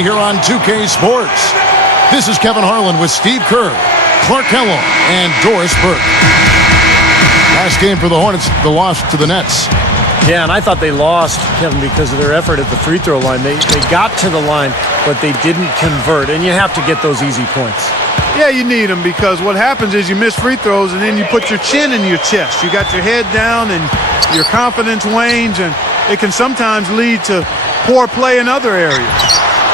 you here on 2K Sports. This is Kevin Harlan with Steve Kerr, Clark Kellogg, and Doris Burke. Last game for the Hornets, the loss to the Nets. Yeah, and I thought they lost, Kevin, because of their effort at the free throw line. They got to the line, but they didn't convert, and you have to get those easy points. Yeah, you need them because what happens is you miss free throws and then you put your chin in your chest. You got your head down and your confidence wanes, and it can sometimes lead to poor play in other areas.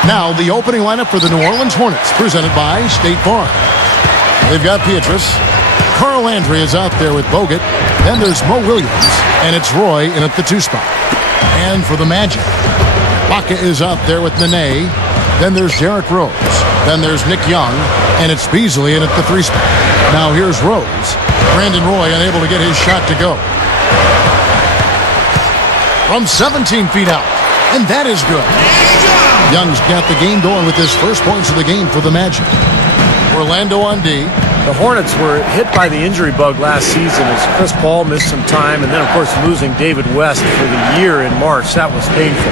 Now the opening lineup for the New Orleans Hornets, presented by State Farm. They've got Pietrus. Carl Landry is out there with Bogut. Then there's Mo Williams, and it's Roy in at the 2 spot. And for the Magic, Baca is out there with Nene. Then there's Derrick Rose. Then there's Nick Young, and it's Beasley in at the 3 spot. Now here's Rose. Brandon Roy unable to get his shot to go. From 17 feet out, and that is good. Young's got the game going with his first points of the game for the Magic. Orlando on D. The Hornets were hit by the injury bug last season as Chris Paul missed some time, and then, of course, losing David West for the year in March. That was painful.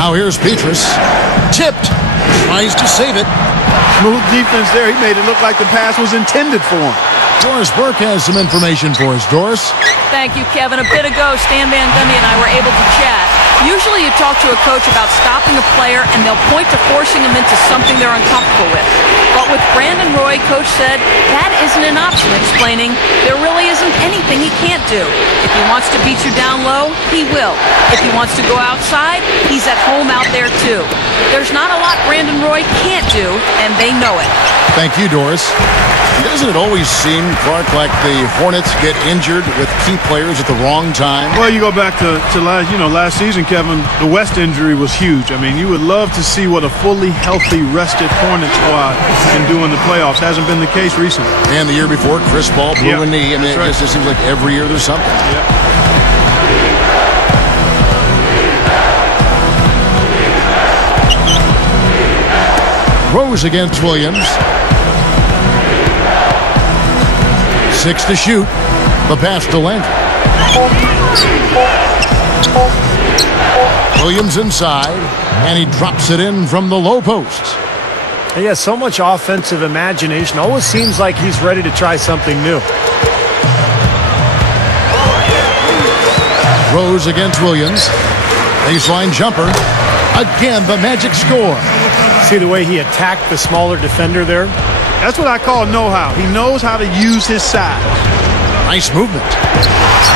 Now here's Pietrus. Tipped. Tries to save it. Smooth defense there. He made it look like the pass was intended for him. Doris Burke has some information for us. Doris? Thank you, Kevin. A bit ago, Stan Van Gundy and I were able to chat. Usually you talk to a coach about stopping a player and they'll point to forcing him into something they're uncomfortable with. But with Brandon Roy, coach said that isn't an option, explaining there really isn't anything he can't do. If he wants to beat you down low, he will. If he wants to go outside, he's at home out there too. There's not a lot Brandon Roy can't do, and they know it. Thank you, Doris. Doesn't it always seem, Clark, like the Hornets get injured with key players at the wrong time? Well, you go back to last season, Kevin, the West injury was huge. I mean, you would love to see what a fully healthy, rested Hornet squad can do in the playoffs. Hasn't been the case recently. And the year before, Chris Paul blew a knee. I mean, right. It just seems like every year there's something. Yeah. Rose against Williams. 6 to shoot. The pass to Landry. Williams inside, and he drops it in from the low post. He has so much offensive imagination. Always seems like he's ready to try something new. Rose against Williams. Baseline jumper. Again, the Magic score. See the way he attacked the smaller defender there? That's what I call know-how. He knows how to use his size. Nice movement.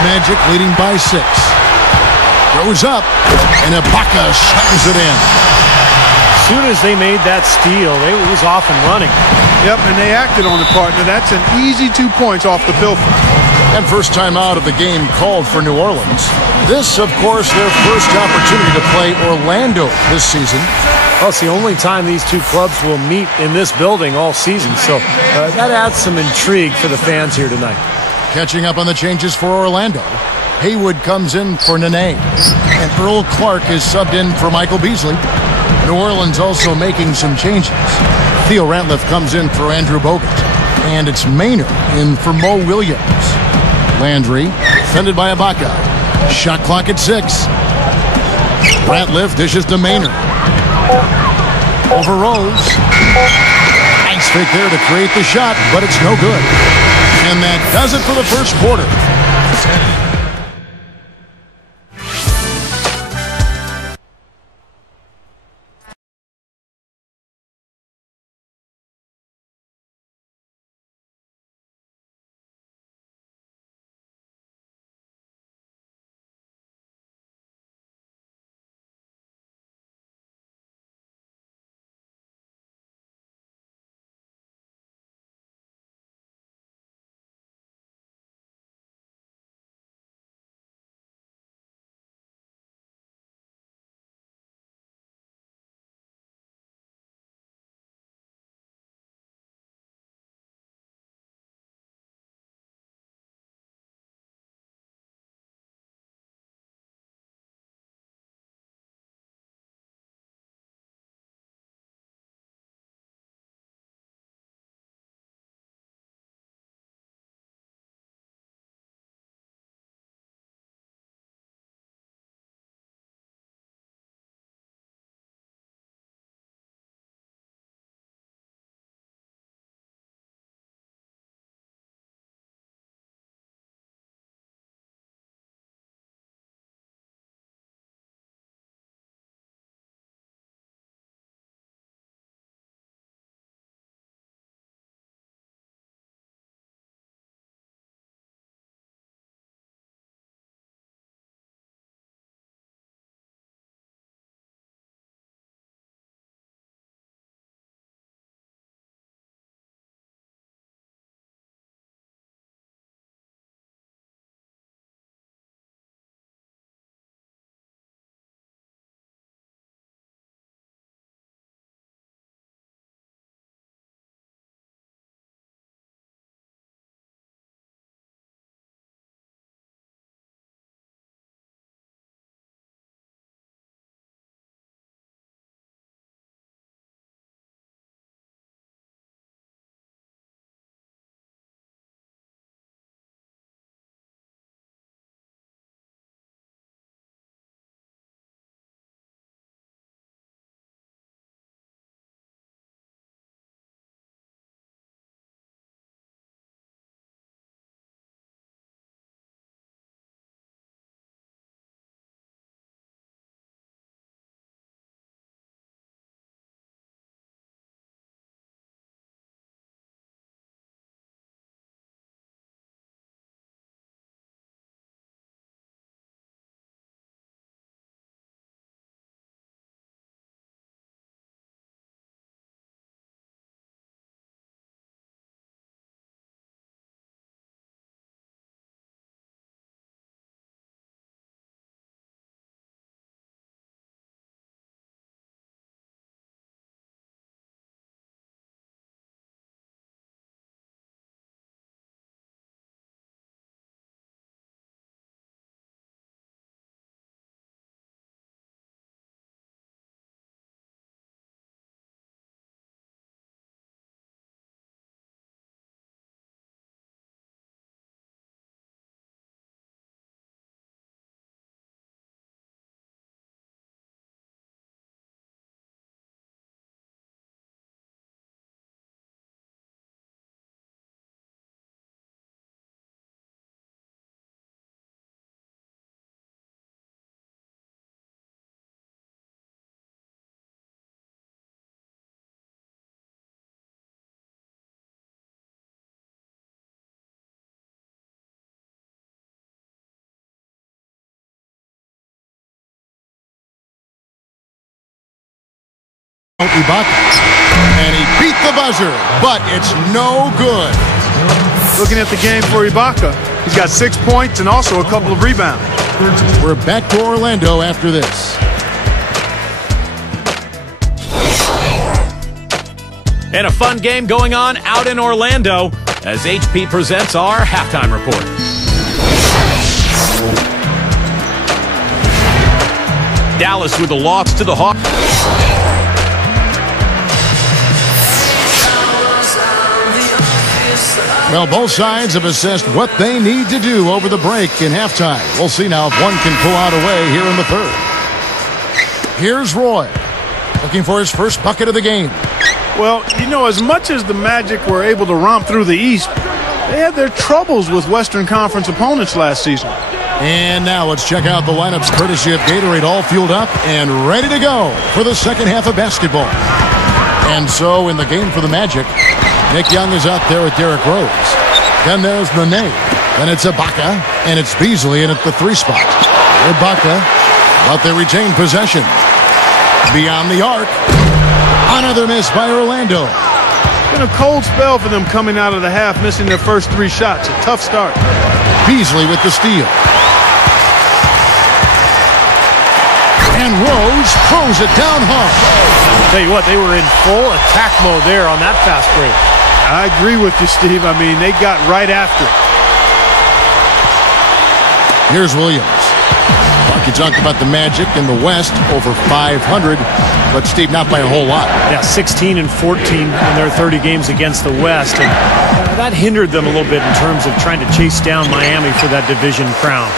Magic leading by 6. Goes up, and Ibaka slams it in. As soon as they made that steal, it was off and running. Yep, and they acted on it, partner. That's an easy 2 points off the pilfer. And first time out of the game called for New Orleans. This, of course, their first opportunity to play Orlando this season. Well, it's the only time these two clubs will meet in this building all season, so that adds some intrigue for the fans here tonight. Catching up on the changes for Orlando. Haywood comes in for Nene, and Earl Clark is subbed in for Michael Beasley. New Orleans also making some changes. Theo Ratliff comes in for Andrew Bogut, and it's Maynard in for Mo Williams. Landry, defended by Ibaka. Shot clock at 6. Ratliff dishes to Maynard. Over Rose. Nice fake there to create the shot, but it's no good. And that does it for the first quarter. Ibaka. And he beat the buzzer, but it's no good. Looking at the game for Ibaka, he's got 6 points and also a couple of rebounds. We're back to Orlando after this. And a fun game going on out in Orlando as HP presents our halftime report. Dallas with a loss to the Hawks. Well, both sides have assessed what they need to do over the break in halftime. We'll see now if one can pull out a way here in the third. Here's Roy, looking for his first bucket of the game. Well, you know, as much as the Magic were able to romp through the East, they had their troubles with Western Conference opponents last season. And now let's check out the lineups courtesy of Gatorade, all fueled up and ready to go for the second half of basketball. And so in the game for the Magic, Nick Young is out there with Derrick Rose. Then there's Nene. Then it's Ibaka, and it's Beasley in at the 3 spot. Ibaka, but they retain possession. Beyond the arc. Another miss by Orlando. Been a cold spell for them coming out of the half, missing their first 3 shots. A tough start. Beasley with the steal. And Rose throws it down hard. I'll tell you what, they were in full attack mode there on that fast break. I agree with you, Steve. I mean, they got right after it. Here's Williams. Mark, you talked about the Magic in the West, over 500, but Steve, not by a whole lot. Yeah, 16 and 14 in their 30 games against the West, and that hindered them a little bit in terms of trying to chase down Miami for that division crown.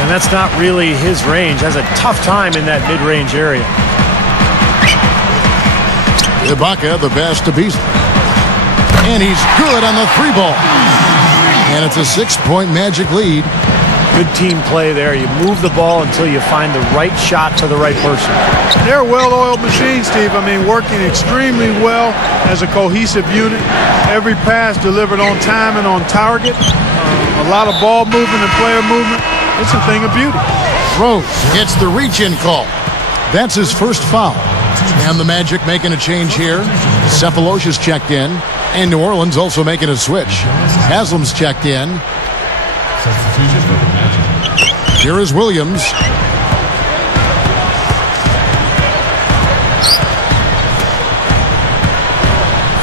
And that's not really his range. Has a tough time in that mid-range area. Ibaka, the pass to Beasley. And he's good on the 3 ball. And it's a 6-point Magic lead. Good team play there. You move the ball until you find the right shot to the right person. They're a well-oiled machine, Steve. I mean, working extremely well as a cohesive unit. Every pass delivered on time and on target. A lot of ball movement and player movement. It's a thing of beauty. Rose gets the reach-in call. That's his first foul. And the Magic making a change here. Cephalosha's checked in. And New Orleans also making a switch. Haslam's checked in. Here is Williams.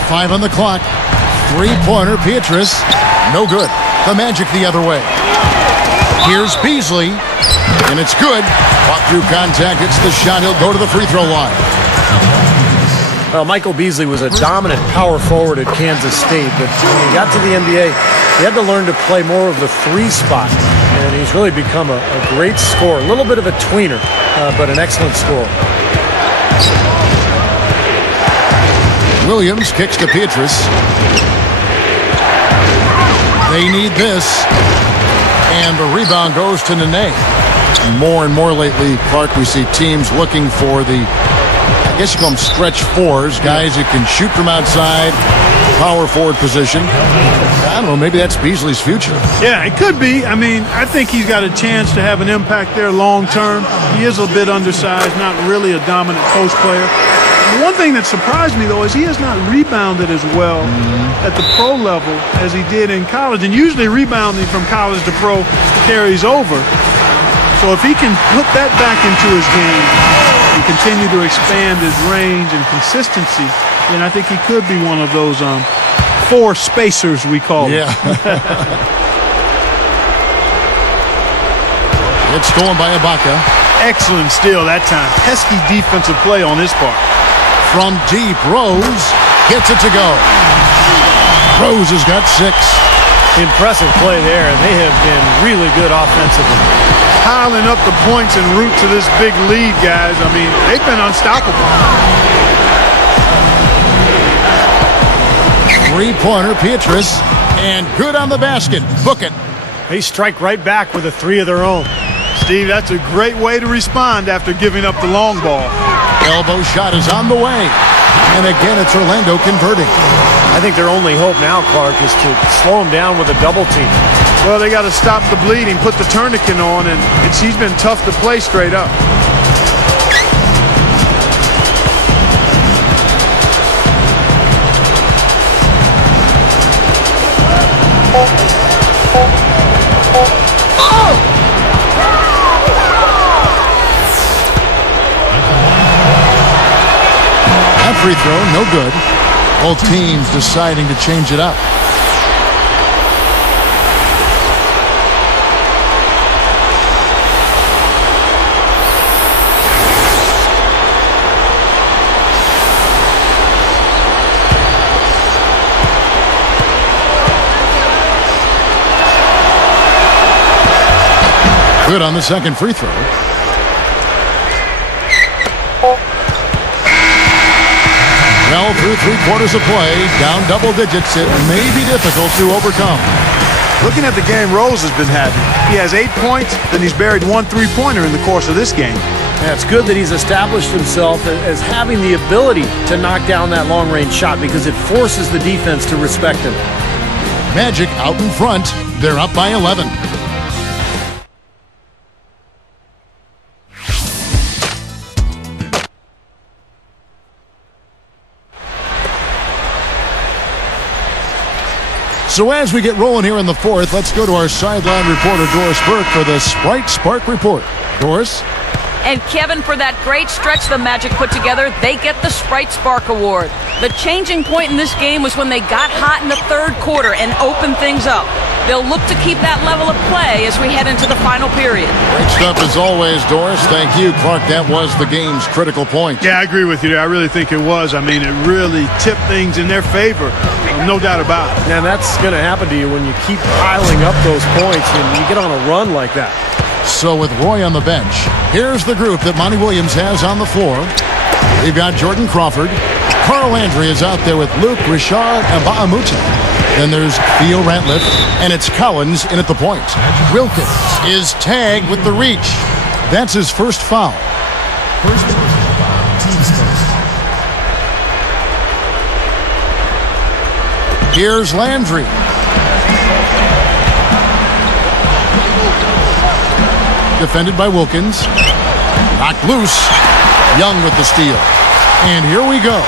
Five on the clock. 3-pointer, Pietrus. No good. The Magic the other way. Here's Beasley. And it's good. Caught through contact. It's the shot. He'll go to the free throw line. Well, Michael Beasley was a dominant power forward at Kansas State, but when he got to the NBA, he had to learn to play more of the 3 spot, and he's really become a great scorer. A little bit of a tweener, but an excellent scorer. Williams kicks to Pietrus. They need this. And the rebound goes to Nene. More and more lately, Clark, we see teams looking for the, I guess you call them stretch 4s, guys who can shoot from outside, power forward position. I don't know, maybe that's Beasley's future. Yeah, it could be. I mean, I think he's got a chance to have an impact there long term. He is a bit undersized, not really a dominant post player. One thing that surprised me, though, is he has not rebounded as well at the pro level as he did in college. And usually rebounding from college to pro carries over. So if he can put that back into his game and continue to expand his range and consistency, then I think he could be one of those 4 spacers we call them. Yeah. It's stolen by Ibaka. Excellent steal that time. Pesky defensive play on his part. From deep, Rose gets it to go. Rose has got 6. Impressive play there, and they have been really good offensively. Piling up the points en route to this big lead, guys. I mean, they've been unstoppable. 3-pointer, Pietrus, and good on the basket. Book it. They strike right back with a 3 of their own. Steve, that's a great way to respond after giving up the long ball. Elbow shot is on the way. And again, it's Orlando converting. I think their only hope now, Clark, is to slow him down with a double team. Well, they got to stop the bleeding, put the tourniquet on, and he's been tough to play straight up. free throw, no good. Both teams deciding to change it up. Good on the second free throw. Well, through 3/4 of play, down double digits, it may be difficult to overcome. Looking at the game Rose has been having, he has 8 points, then he's buried 1 3-pointer in the course of this game. Yeah, it's good that he's established himself as having the ability to knock down that long-range shot because it forces the defense to respect him. Magic out in front. They're up by 11. So as we get rolling here in the fourth, let's go to our sideline reporter, Doris Burke, for the Sprite Spark Report. Doris? And Kevin, for that great stretch the Magic put together, they get the Sprite Spark Award. The changing point in this game was when they got hot in the third quarter and opened things up. They'll look to keep that level of play as we head into the final period. Great stuff as always, Doris. Thank you. Clark, that was the game's critical point. Yeah, I agree with you there. I really think it was. I mean, it really tipped things in their favor. No doubt about it. And that's going to happen to you when you keep piling up those points and you get on a run like that. So with Roy on the bench, here's the group that Monty Williams has on the floor. We've got Jordan Crawford. Carl Landry is out there with Luke, Richard, and Ba'amuta. Then there's Theo Ratliff, and it's Collins in at the point. Wilkins is tagged with the reach. That's his first foul. Here's Landry. Defended by Wilkins. Knocked loose. Young with the steal. And here we go.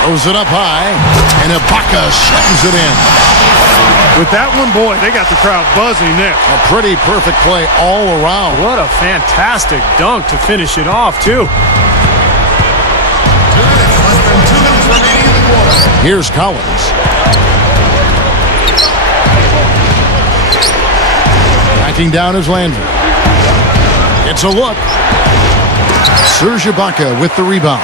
Throws it up high. And Ibaka slams it in. With that one, boy, they got the crowd buzzing there. A pretty perfect play all around. What a fantastic dunk to finish it off, too. Here's Collins. Backing down is Landry. It's a look. Serge Ibaka with the rebound.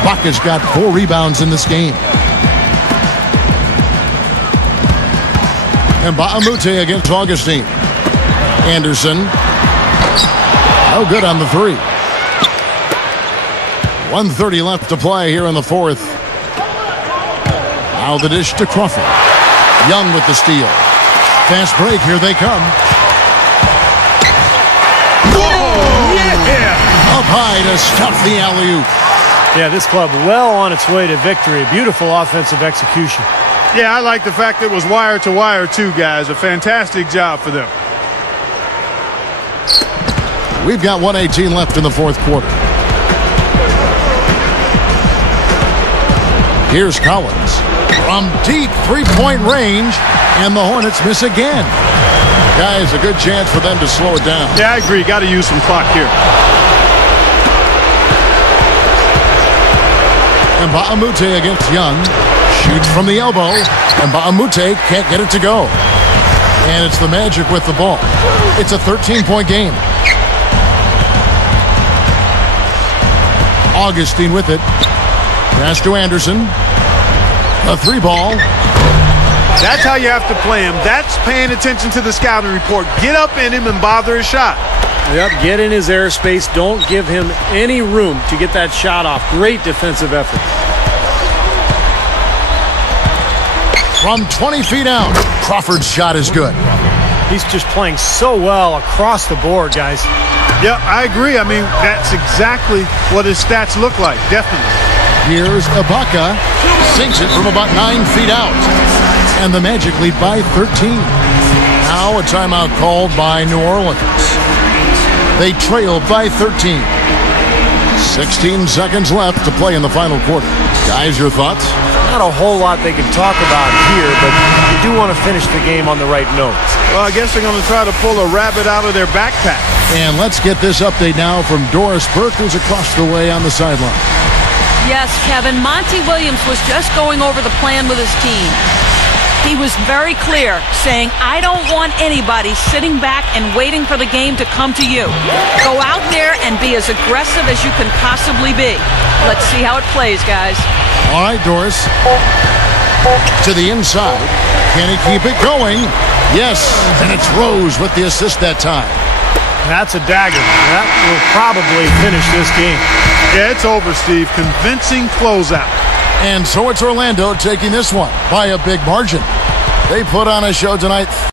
Ibaka's got 4 rebounds in this game. And Ba'amuta against Augustine. Anderson. No good on the 3. 1:30 left to play here in the fourth. Now the dish to Crawford. Young with the steal. Fast break, here they come. Whoa! Yeah! Up high to stuff the alley-oop. Yeah, this club well on its way to victory. Beautiful offensive execution. Yeah, I like the fact that it was wire to wire too, guys. A fantastic job for them. We've got 1:18 left in the fourth quarter. Here's Collins. From deep three-point range, and the Hornets miss again. Guys, a good chance for them to slow it down. Yeah, I agree. Got to use some clock here. And Ba'amuta against Young. Shoots from the elbow, and Ba'amuta can't get it to go. And it's the Magic with the ball. It's a 13-point game. Augustine with it. Pass to Anderson. A 3-ball. That's how you have to play him. That's paying attention to the scouting report. Get up in him and bother his shot. Yep, get in his airspace. Don't give him any room to get that shot off. Great defensive effort. From 20 feet out, Crawford's shot is good. He's just playing so well across the board, guys. Yeah, I agree. I mean, that's exactly what his stats look like, definitely. Here's Ibaka. Sinks it from about 9 feet out. And the Magic lead by 13. Now a timeout called by New Orleans. They trail by 13. 16 seconds left to play in the final quarter. Guys, your thoughts? Not a whole lot they can talk about here, but you do want to finish the game on the right note. Well, I guess they're going to try to pull a rabbit out of their backpack. And let's get this update now from Doris Burke, who's across the way on the sideline. Yes, Kevin, Monty Williams was just going over the plan with his team. He was very clear, saying, I don't want anybody sitting back and waiting for the game to come to you. Go out there and be as aggressive as you can possibly be. Let's see how it plays, guys. All right, Doris. To the inside. Can he keep it going? Yes, and it's Rose with the assist that time. That's a dagger. That will probably finish this game. Yeah, it's over, Steve. Convincing closeout. And so it's Orlando taking this one by a big margin. They put on a show tonight.